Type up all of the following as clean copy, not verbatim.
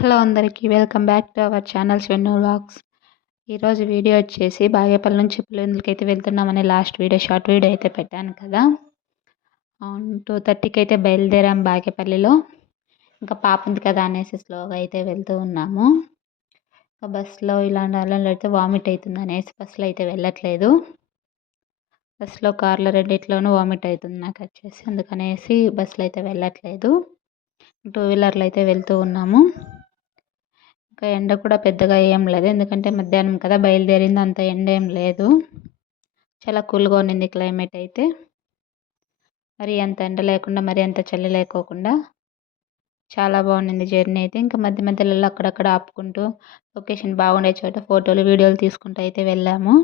Hello అందరికీ welcome back to our channel Shennu vlogs. ఈరోజు video వచ్చేసి బాగేపల్లి నుంచి పులివెందులకైతే వెళ్తున్నామని లాస్ట్ వీడియో షార్ట్ వీడియో అయితే పెట్టాను కదా. 2:30కి అయితే బయలుదేరాం బాగేపల్లిలో. ఇంకా పాప ఉంది కదా అనేసి స్లోగా అయితే వెళ్తూ ఉన్నాము. బస్సులో ఇలాంటి అల్లంలో అయితే వామిట్ అవుతుంది అనేసి బస్సులో అయితే వెళ్ళట్లేదు. బస్సులో కార్లో రెండిట్లోనూ వామిట్ అవుతుంది నాకు వచ్చేసి, అందుకనేసి బస్సులో అయితే వెళ్ళట్లేదు. 2 వీలర్లో అయితే వెళ్తూ ఉన్నాము. ఇంకా ఎండ కూడా పెద్దగా ఏం లేదు, ఎందుకంటే మధ్యాహ్నం కదా బయలుదేరింది, అంత ఎండ ఏం లేదు. చాలా కూల్గా ఉన్నింది క్లైమేట్ అయితే. మరి అంత ఎండ లేకుండా మరి అంత చలి లేకోకుండా చాలా బాగుండింది జర్నీ అయితే. ఇంకా మధ్య మధ్యలో అక్కడక్కడ ఆపుకుంటూ లొకేషన్ బాగుండే చోట ఫోటోలు వీడియోలు తీసుకుంటూ అయితే వెళ్ళాము.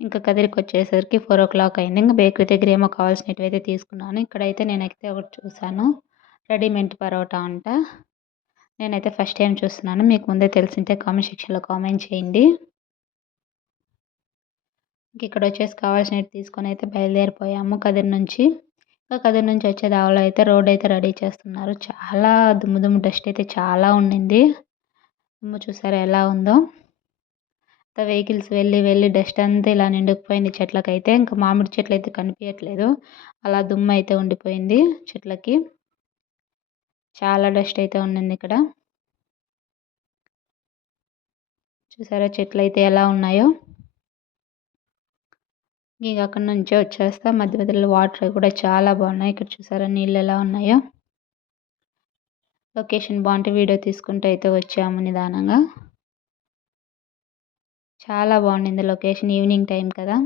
ఇంకా కదిరికి వచ్చేసరికి 4 o'clock అయింది. ఇంకా బేకరీ దగ్గర ఏమో కావాల్సినవి అయితే తీసుకున్నాను. ఇక్కడైతే నేనైతే ఒకటి చూసాను, రెడీమేడ్ పరోటా అంట. నేనైతే ఫస్ట్ టైం చూస్తున్నాను, మీకు ముందే తెలిసింటే కామెంట్ సెక్షన్లో కామెంట్ చేయండి. ఇక్కడ వచ్చేసి కావాల్సినవి తీసుకొని అయితే బయలుదేరిపోయాము కదిరి నుంచి. ఇంకా కదిరి నుంచి వచ్చే దావలో అయితే రోడ్ అయితే రెడీ చేస్తున్నారు. చాలా దుమ్ము డస్ట్ అయితే చాలా ఉండింది. దుమ్ము చూసారా ఎలా ఉందో. వెహికల్స్ వెళ్ళి డస్ట్ అంతా ఇలా నిండుకుపోయింది చెట్లకైతే. ఇంకా మామిడి చెట్లు అయితే కనిపించట్లేదు, అలా దుమ్ము అయితే ఉండిపోయింది చెట్లకి. చాలా డస్ట్ అయితే ఉండింది ఇక్కడ. చూసారా చెట్లు అయితే ఎలా ఉన్నాయో. ఇంక అక్కడ నుంచే వచ్చేస్తా. మధ్య మధ్యలో వాటర్ కూడా చాలా బాగున్నాయి. ఇక్కడ చూసారా నీళ్ళు ఎలా ఉన్నాయో. లొకేషన్ బాగుంటే వీడియో తీసుకుంటూ అయితే వచ్చాము నిదానంగా. చాలా బాగుండింది లొకేషన్, ఈవినింగ్ టైం కదా,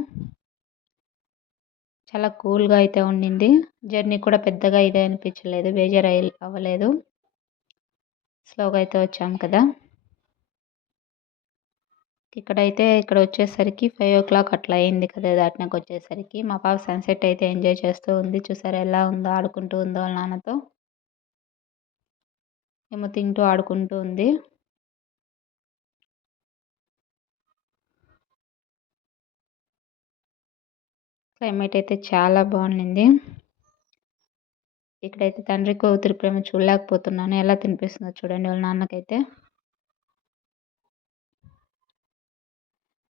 చాలా కూల్గా అయితే ఉండింది. జర్నీ కూడా పెద్దగా ఇదే అనిపించలేదు, బేజారు అవ్వలేదు. స్లోగా అయితే వచ్చాము కదా. ఇక్కడ వచ్చేసరికి 5 o'clock అట్లా అయింది కదా దాటినాక వచ్చేసరికి. మా పాప సన్సెట్ అయితే ఎంజాయ్ చేస్తూ ఉంది. చూసారా ఎలా ఉందో, ఆడుకుంటూ ఉందో వాళ్ళ నాన్నతో. ఏమో తింటూ ఆడుకుంటూ ఉంది. క్లైమేట్ అయితే చాలా బాగుండింది. ఇక్కడైతే తండ్రి కూతురు ప్రేమ చూడలేకపోతున్నాను, ఎలా తినిపిస్తుందో చూడండి వాళ్ళ నాన్నకైతే.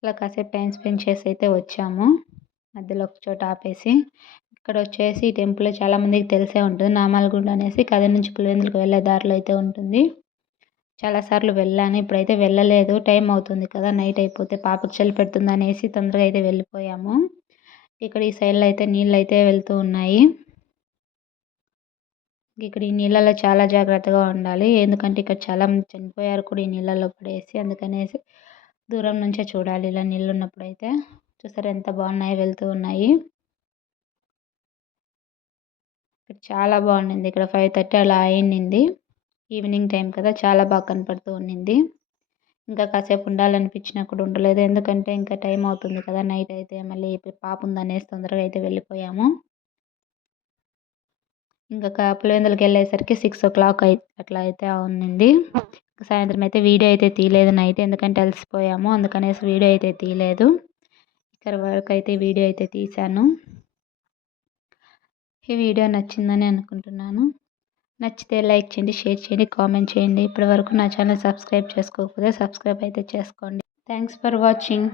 అలా కాసేపు టైం స్పెండ్ చేసి అయితే వచ్చాము. మధ్యలో ఒక చోట ఆపేసి. ఇక్కడ వచ్చేసి టెంపుల్ చాలా మందికి తెలిసే ఉంటుంది, నామాలగుండ అనేసి కదిరి నుంచి పులివెందులకు వెళ్ళే దారిలో అయితే ఉంటుంది. చాలాసార్లు వెళ్ళాను, ఇప్పుడైతే వెళ్ళలేదు, టైం అవుతుంది కదా, నైట్ అయిపోతే పాపకు చలి పెడుతుంది అనేసి తొందరగా అయితే వెళ్ళిపోయాము. ఇక్కడ ఈ సైడ్లో అయితే నీళ్ళు అయితే వెళ్తూ ఉన్నాయి. ఇక్కడ ఈ నీళ్ళలో చాలా జాగ్రత్తగా ఉండాలి, ఎందుకంటే ఇక్కడ చాలా మంది చనిపోయారు కూడా ఈ నీళ్ళలో పడేసి, అందుకనేసి దూరం నుంచే చూడాలి ఇలా నీళ్ళు ఉన్నప్పుడు అయితే. చూసారు ఎంత బాగున్నాయో, వెళ్తూ ఉన్నాయి. ఇక్కడ చాలా బాగుండింది. ఇక్కడ 5:30 అలా అయింది, ఈవినింగ్ టైం కదా, చాలా బాగా కనపడుతూ ఉండింది. ఇంకా కాసేపు ఉండాలనిపించినా కూడా ఉండలేదు, ఎందుకంటే ఇంకా టైం అవుతుంది కదా నైట్ అయితే. మళ్ళీ పాప ఉందనేసి తొందరగా అయితే వెళ్ళిపోయాము. ఇంకా పులివెందులకి వెళ్ళేసరికి 6 o'clock అట్లా అయితే ఉన్నింది. సాయంత్రం అయితే వీడియో అయితే తీయలేదు నైట్, ఎందుకంటే అలసిపోయాము, అందుకనేసి వీడియో అయితే తీయలేదు. ఇక్కడ వరకు అయితే వీడియో అయితే తీశాను. ఈ వీడియో నచ్చిందని అనుకుంటున్నాను. నచ్చితే లైక్ చేయండి, షేర్ చేయండి, కామెంట్ చేయండి. ఇప్పటి వరకు నా ఛానల్ సబ్స్క్రైబ్ చేసుకోకపోతే సబ్స్క్రైబ్ అయితే చేసుకోండి. Thanks for watching.